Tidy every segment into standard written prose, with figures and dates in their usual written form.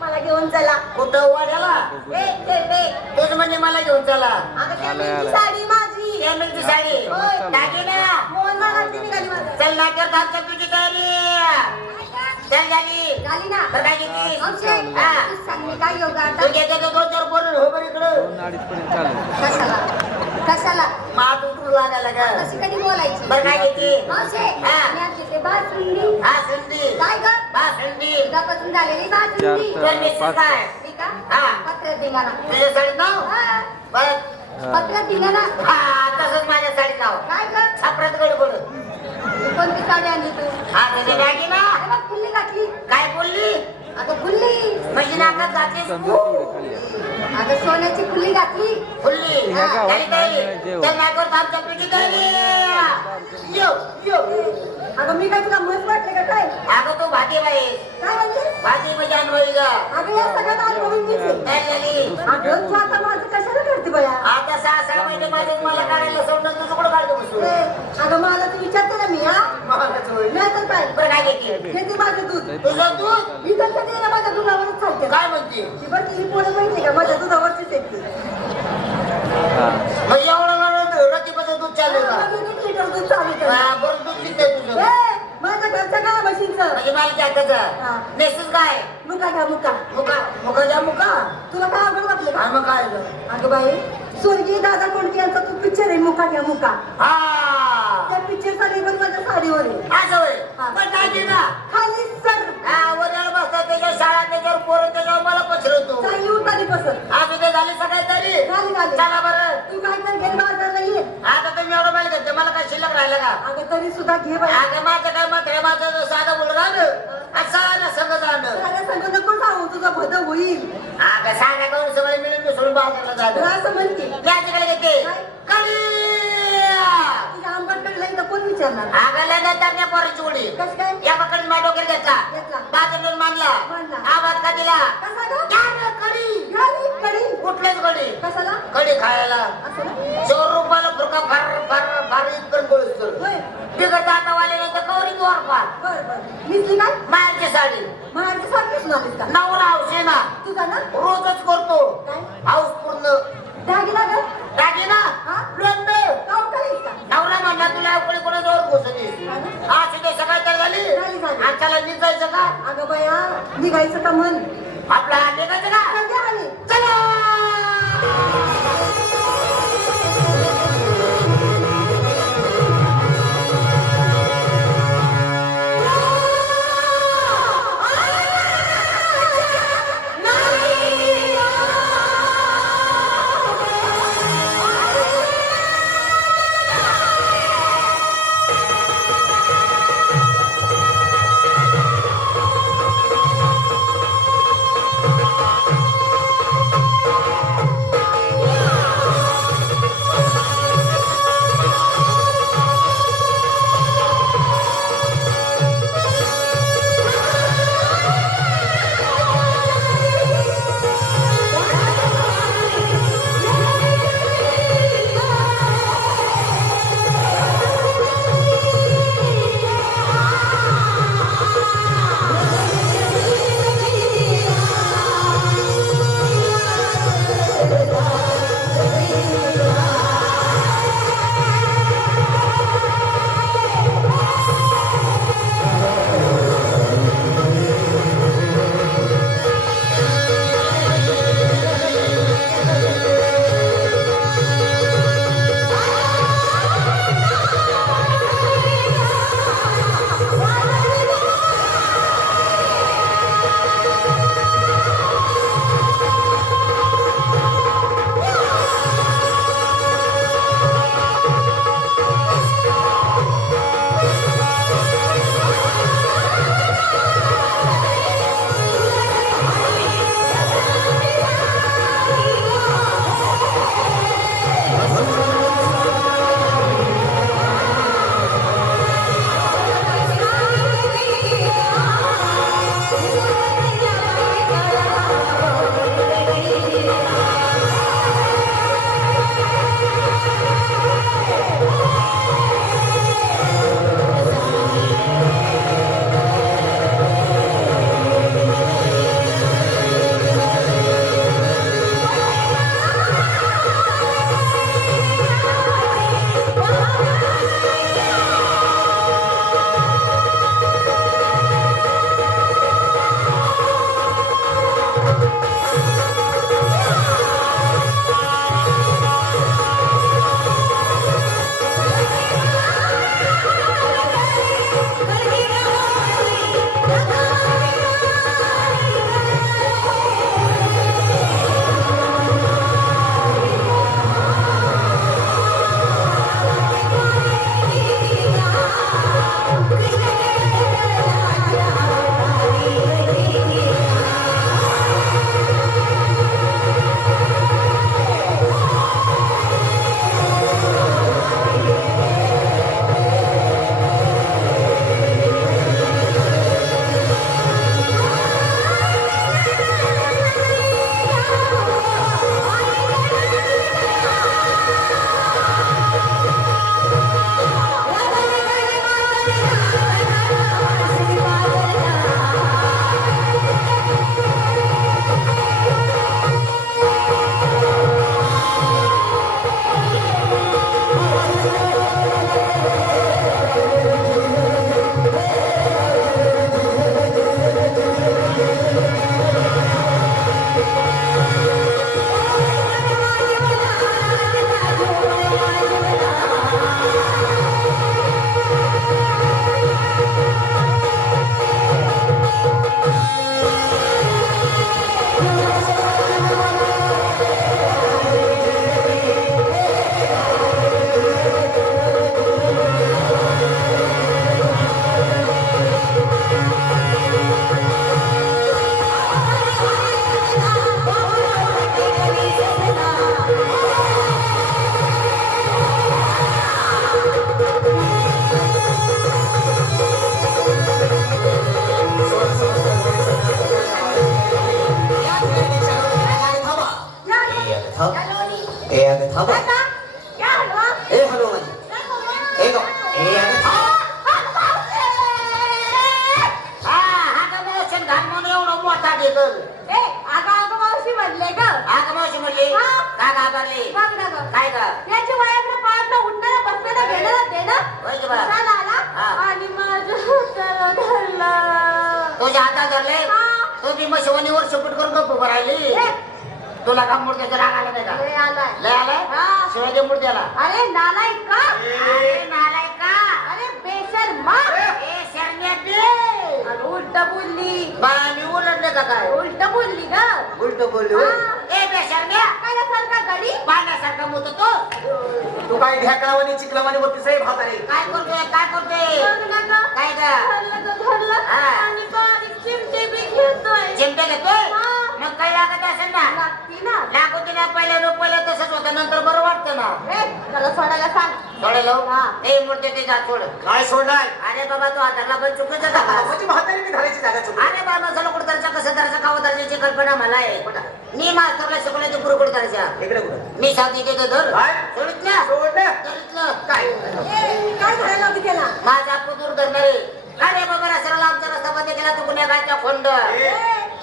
मला घेऊन चला कुठं वाड्याला तोच म्हणजे मला घेऊन चला साडी माझी साडी चल नाकर थांबता तुझी तयारी चल झाली ना काय घेतली सांगणे काय योगा तू घेते तो 2-4 बोलून हो बरं इकडं कशाला कशाला मात उतरू लागायला का कशी कधी बोलायची बरं काय घेतली बासुंदी बासुंदी काय ग बासुंदी उद्यापासून झालेली बासुंदी काय ठीक आहे पत्र दिला ना तुझ्या साडीत नाव बरं पत्र दिलं ना तसंच माझ्या साडीत नाव काय ग छापरात गडबड कोणती साडी आणली तू तुझ्या बॅगी ना फुल्ली घातली काय बोलली आता फुल्ली म्हणजे नाकात घातलीस आता सोन्याची फुल्ली घातली फुल्ली चल नाकावर थांबता तुझी तयारी यो अगं मी काय तुला मस्त वाटले का काय अगं तू भाती बाई काय म्हणते भाती म्हणजे अनुभवी ग अगं या सगळ्यात अनुभवी मीच आहे. अगं तू आता माझं कशाला करते बया आता 6 महिने माझे मला काढायला सोडणं तू तुकडं काढतो बसू अगं मला तू विचारते ना मी नाही तर काय बरं काय घेते घेते माझं दूध तुझं दूध मी तर कधी ना माझ्या दुधावरच चालते काय म्हणते ती बरं तिने पोरं माहिती का माझ्या दुधावरचीच येते मग एवढं रतीपासून दूध चालू का लिटर दूध चालू केलं. बरं दूध पिते तुझं माझ्या घरचं काय मशीनचं म्हणजे मला त्याचं नेसेस काय मुका घ्या मुका मुका जा मुका तुला काय अवघड वाटलं का मग काय अगं बाई स्वर्गीय दादा कोंडके यांचा तू पिक्चर आहे मुका घ्या मुका हा त्या पिक्चर चालू पण माझ्या साडीवर आहे. असं होय हा. पण दागिना खाली सर वरळ बसतात त्याच्यावर शाळा त्याच्यावर पोरं त्याच्यावर मला पसरवतो चांगली उठाली पसंत आज उद्या झाली सकाळी तरी झाली चला बरं तू काय तर घे बाजारला ये. आता तुम्ही एवढं माहिती करते मला काय शिल्लक राहिलं का अगं तरी सुद्धा घे बाई. अगं माझं काय मत आहे माझं साधं बोल राहिलं असं संग जाणं साड्या सांगू नको सांगू तुझं भद होईल. अगं साड्या करून सगळे मिळून मिसळून बाजारला तुला जाणं असं म्हणते याच्याकडे घेते काय? कडी तुझ्या आंबटकडे तर कोण विचारणार अगं लग्नात त्या पोराची उडी कस काय या पकडून माझ्या डोक्यात घेतला. घेतला बाजारला मानला मानला. आवाज का दिला कसा ग घ्या ना कडी घाली कडी कुठलेच कडी कशाला कडी खायला असं ना 100 रुपयाला फुरका फार फार फार इतकं गोळीस होय बिगत आता वाले तर कवरी द्वार फार बर बर मीचली काय मायाची साडी महाराज सारखीच नालीस का नवरा हौसे ना तुझा ना रोजच करतो काय हाऊस पूर्ण दागिना ग दागिना हा? लोंड कावटाळीस का नवरा म्हणला तुला कोणी कोणी जवळ घुसली हा ना? हा तिथे सकाळ तर झाली झाली, झाली. आणि त्याला निघायचं का अगं बया निघायचं का मन आपला हात निघायचं का सध्या आली चला भांडी कर. ए अगं मावशी म्हणले ग. अगं मावशी म्हणली हा. का घाबरली? बघ ना ग. काय ग? याची वयाकडे पाहणं उठणं बसणं घेणं देणं होय की बा? चाल आला हा. आणि माझं हाताला धरलं. तुझ्या हातात धरले हा. तू बी मशिवणीवर सुपट करून गप्प राहिली. ए, तुला का मूर्त्याचा राग आला नाही का? लय आलाय. लय आलाय हा. शिवाय दे मूर्त्याला. अरे नालायक का? अरे नालायका. अरे बेशर्मा. ए शरण्या दे. अरे उलट बोलली. बा मी ओरडले का काय? उलट बोलली ग. उलट बोलली होय. हा. ए बे शरण्या काय सारखा गडी. पाण्यासारखा मुत तो. तू काय ढेकळावानी चिखलावानी बोलतीस रे म्हातारे? काय करतोय काय करतोय? बघ ना ग. काय ग? धरलं ग, धरलं. हा. आणि बारीक चिमटे बी घेतोय. चिमटे घेतोय हा. मग काय लागत असेल ना? लागती ना. लागू तिला पहिलं तसंच होतं नंतर बरं वाटतं ना. ए त्याला सोडायला सांग. थोडे लावू हा. ए मूर्ती ते जा सोड. काय सोडणार? अरे बाबा तू हाताला पण चुकीचं झाला. माझी म्हातारी मी घालायची जागा चुकली. अरे बाबा झालं कुठं कसं दर्जा कावं दर्जाची कल्पना मला आहे. मी मास्तरला शिकवण्याची पुरकुड दर्जा इकडे कुठं? मी सांगते ते धर काय? सोडितलं सोडलं? धरितलं. काय? ए, काय झालं होतं त्याला? माझा पुतूर धरणारे अरे बाबा रस्त्याला आमचा रस्ता बंद केला तू गुन्हेगारच्या खोंड. ए,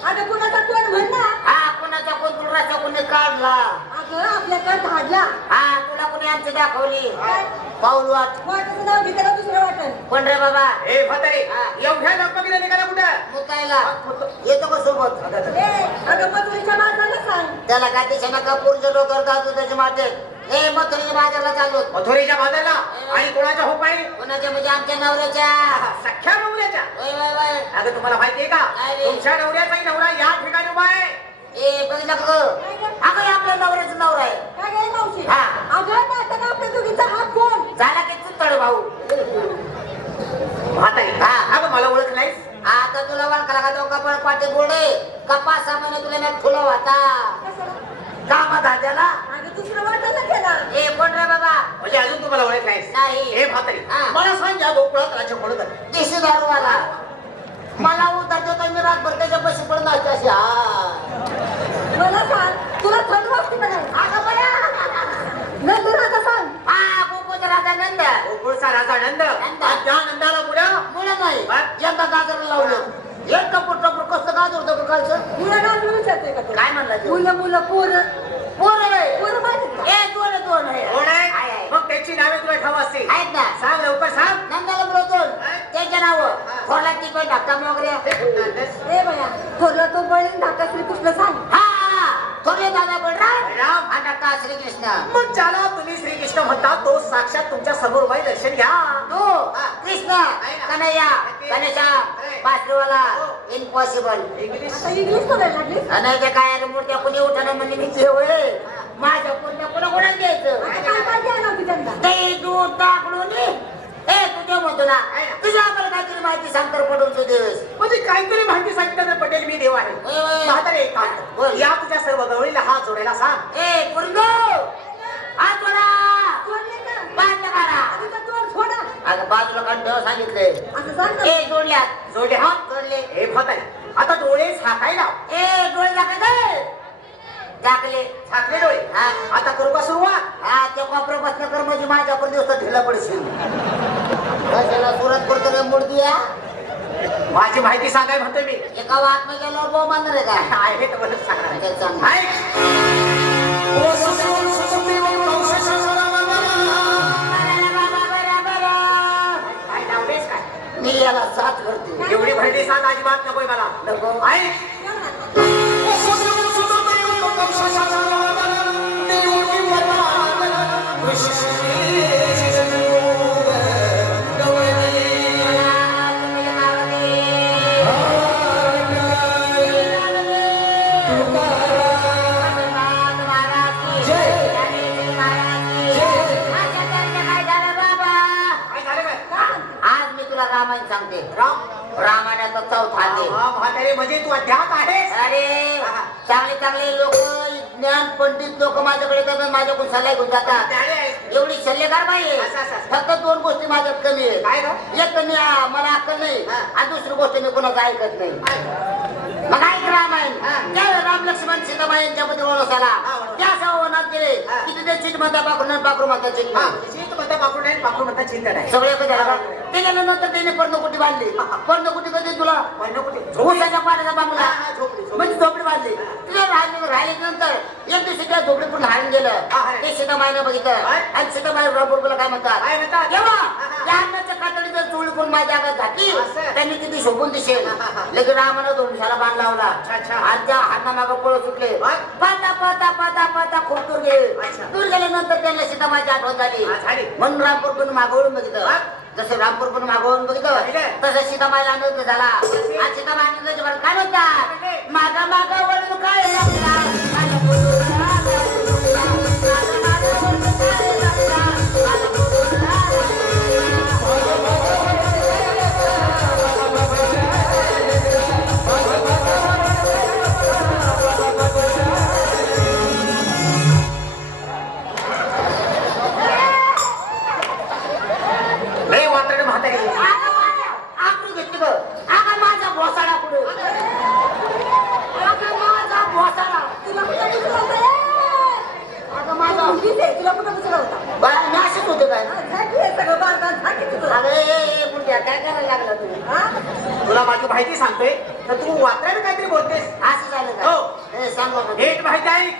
अगं कुणाचा तोंड म्हण ना. हा कुणाचा कोण तुला रस्ता कुणी काढला. अगं आपल्याकडे धाडला. हा तुला कुणी आमची दाखवली काय? पाऊल वाट वाटाचं नाव घेताना दुसरं वाटण. पण रे बाबा ए म्हातारे हा. एवढ्या लगबगीने निघाला कुठं? मुतायला येतो का सोबत? ए, अगं मथुरीच्या बाजारला सांग. त्याला काय दिशा नका पुरुष डोक्यावर जातो त्याच्या माटे. ए मथुरीच्या बाजारला चाललो. मथुरेच्या बाजारला आणि कोणाच्या होपाई? कोणाच्या म्हणजे आमच्या नवऱ्याच्या. सख्या नवऱ्याच्या. वय वय वय अगं तुम्हाला माहितीये का काय रे? तुमच्या नवऱ्याचाही नवरा या ठिकाणी उभा आहे. ए बघितलं का गं? अगं हे आपल्या नवऱ्याचं नवरा आहे. काय गं मावशी? हा. अगं नाताना आपल्या दोघींचा हात कोण? झाला की चुत्तड भाऊ. म्हातारी हा. अगं मला ओळख नाहीस? आता तुला वाळखा लागा तो कपाळ पाटे गोडे का 5-6 महिने तुला मी फुलं होता कशाला? कामात हात्याला. अगं दुसरं वाटण केला. ए कोण रे बाबा? म्हणजे अजून तुम्हाला ओळख नाहीस? नाही. हे म्हातारी हा. मला सांग या गोकुळात राज्य कोण करतं? देशी दारूवाला मला उतरतो तर मी रातभर त्याच्या पैसे पडून जायचे अशी. मला सांग तुला थंड वाजते का नाही? अगं बया. नंतर आता सांग. हा गोकुळचा राजा नंद. गोकुळचा राजा नंद. नंद. आणि त्या नंदाला मुलं मुलं नाही काय? यंदा गाजर लावलं. एक टपूर टपूर कसं गाजर होतं कालचं? मुलं घालून विचारते का तुला? काय म्हणला ते? मुलं मुलं पोरं पोरं रे. पोरं माहिती का? ए दोन आहे. कोण आहे, आहे? आहे. मग त्याची नावे तुला ठाव असतील. आहेत ना. सांग लवकर सांग. नंदाला बोलवतो त्यांच्या नावं हा. थोडला टिकट धाकटा मोगऱ्या. ए बया थोरला तो बळीन धाका श्रीकृष्ण सांग. हा थोडले दादा बळराम राम. हा धाकटा श्रीकृष्ण. मग ज्याला तुम्ही श्रीकृष्ण म्हणता तो साक्षात तुमच्या समोर उभा आहे, दर्शन घ्या. तू कृष्ण आहे ना. कन्हैया गणेशा बासरीवाला इम्पॉसिबल. इंग्लिश. आता इंग्लिश बोलायला लागली. अनायच्या काय रे मूर्त्या कुणी उठाना म्हणजे मी जेवळे माझ्या कोणत्या कोणा घ्यायचं. आता काय काय द्यायला होती त्यांना? ते दूध टाकलून ए तुझ्या म्हणतो ना तुझ्या आम्हाला काहीतरी माहिती सांग तर पडून तू देवेस. म्हणजे काहीतरी माहिती सांगितलं तर पटेल मी देव आहे. होय, होय. म्हातारे एक काम कर. बोल. या तुझ्या सर्व गवळीला हात जोडायला सांग. ए पुरगो हात जोडा सोडले का? बांध काढा. आधी तर तोंड सोडा. अगं बाजूला काढ सांगितलंय. असं सांग ना. ए जोडल्यात जोडले हात. जोडले. हे म्हातारे आता डोळे झाकायला. ए डोळे दाखल दाखले. झाकले डोळे. हा. आता करू का सुरुवात? हा त्या कॉपर बसणं कर म्हणजे माझ्या पण दिवसात ढिला पडशील. कशाला सुरत करतो रे मूर्तिया? माझी माहिती सांगाय म्हणतोय मी. एका वाट न गेल्यावर भाऊ मानणार आहे का? आहे तर मला सांगणार आहे. चल सांग. ऐक. काय लावलेस काय? मी याला साथ करते. एवढी भरली सांग अजिबात नकोय मला. नको. ऐक. काय झालं काय? आज मी तुला रामायण सांगते. राम. रामायणाचा चौथा अध्याय. हा, म्हातारे म्हणजे तू अध्यात आहेस. अरे चांगले चांगले लोक ज्ञान पंडित लोक माझ्याकडे येतात माझ्याकडून सल्ला घेऊन जातात. त्याने आहेस. एवढी सल्लेगार बाई आहे. असं. फक्त 2 गोष्टी माझ्यात कमी काय आहेत. गं? एक कमी मला अक्कल नाही नाही आणि दुसरी गोष्ट मी कोणाचं ऐकत नाही. मग ऐक रामायण त्या राम लक्ष्मण सीताबाई यांच्यामध्ये वळस आला त्या संवादात गेले की तिथे चिट म्हणता पाखरू पाखरू म्हणता चिट चित म्हणता पाखरू नाही, पाखरू म्हणता चिंता नाही. सगळे एकच झालं का? ते गेल्यानंतर त्याने पर्णकुटी बांधली. पर्णकुटी कधी तुला ऊसाच्या पाण्याचा बांधला म्हणजे झोपडी बांधली. तिला राहिल्याच्या नंतर एक दिवशी त्या झोपडीतून हारून गेलं. ते सीतामाईने बघितलं आणि सीतामाई रामपूरला काय म्हणतात तेव्हा त्या अन्नाच्या कातडीचं चोळी करून माझ्या आगात घातली त्यांनी किती शोभून दिसेल. लगेच रामानं धोंशाला बांध लावला आणि त्या हाता मागं पळत सुटले. पाहता पाहता पाहता पाहता खूप दूर गेले. दूर गेल्यानंतर त्यांना सीतामाईची आठवण झाली म्हणून रामपूर पण मागवून बघितलं. जसं रामपूर पण मागवून बघितलं तसं सीतामाईला आनंद झाला. आणि सीतामाई काय म्हणतात मागा मागा वळून काय लागला तुला माझी माहिती सांगतोय तर तू वात्रायला काहीतरी बोलतेस. असं झालं का? हो सांग नीट माहिती आहे.